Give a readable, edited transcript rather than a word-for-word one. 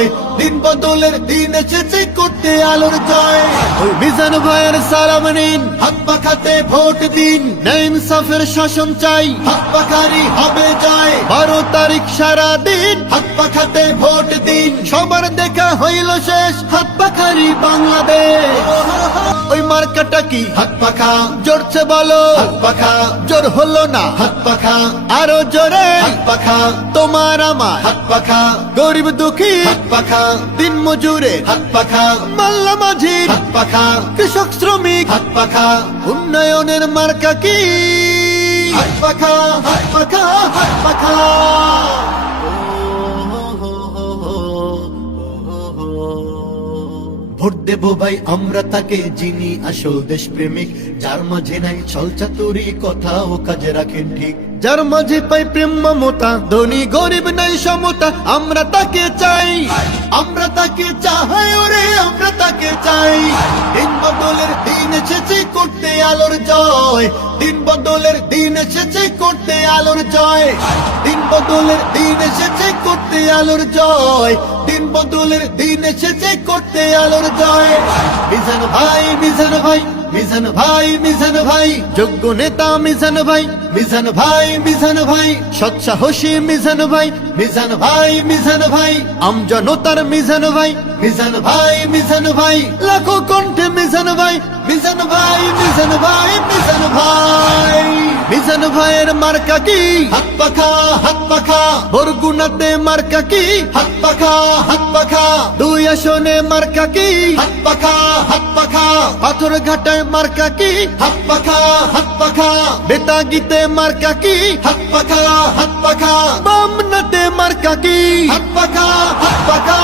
জয়, দিন বদলের দিন এসেছে করতে আলোর জয়। ওই মিজান ভাইয়ের সালাম নিন, হাত পাখাতে ভোট দিন, ন্যায় ইনসাফের শাসন চাই, হাত পাখারি হবে জয়। 12 তারিখ সারা দিন হাত পাখাতে ভোট দিন, সবার দেখা হইল শেষ, হাত পাখারি বাংলাদেশ। ওই মার্কাটা কি? হাত পাখা। জোরছে বলো হাত পাখা, জোর হলো না হাত পাখা, আরো জোরে হাত পাখা, তোমার আমার হাত পাখা, গরিব দুঃখী হাত পাখা, দিন মজুরে হাত পাখা, মাল্লা মাঝি হাত পাখা, কৃষক শ্রমিক হাত পাখা, উন্নয়নের মার্কা কি? হাত পাখা, হাত পাখা, হাত পাখা। ভোট দেবো ভাই আমরা তাকে, যিনি আসল দেশপ্রেমিক, যার মাঝে নাই ছলচাতুরি, কথা ও কাজে রাখেন ঠিক, যার মাঝে পাই প্রেম মমতা, ধনী গরিব নাই সমতা, আমরা তাকে চাই, আমরা তাকে চাই, ওরে আমরা তাকে চাই। দিন বদলের দিন এসেছে করতে আলোর জয়, দিন বদলের দিন এসেছে করতে আলোর জয়, দিন বদলের দিন এসেছে করতে আলোর জয়, দিন বদলের দিন এসেছে করতে আলোর জয়। মিজান ভাই, মিজান ভাই, মিজান ভাই, মিজান ভাই, যোগ্য নেতা মিজান ভাই, মিজান ভাই, মিজান ভাই, সৎ সাহসী মিজান ভাই, মিজান ভাই, মিজান ভাই, আমজনতার মিজান ভাই, মিজান ভাই, মিজান ভাই, লাখো কণ্ঠে মিজান ভাই, মিজান ভাই, মিজান ভাই, মিজান ভাই। মিজান ভাইয়ের মার্কা কি? হাত পাখা, হাত পাখা। বরগুনাতে মার্কা কি? হাত পাখা, হাত পাখা। 2 আসনে মার্কা কি? হাত পাখা, হাত পাখা। পাথর ঘাটায় মার্কা কি? হাত পাখা, হাত পাখা। বেতাগিতে মার্কা কি? হাত পাখা, হাত পাখা। বামনাতে মার্কা কি? হাত পাখা, হাত পাখা।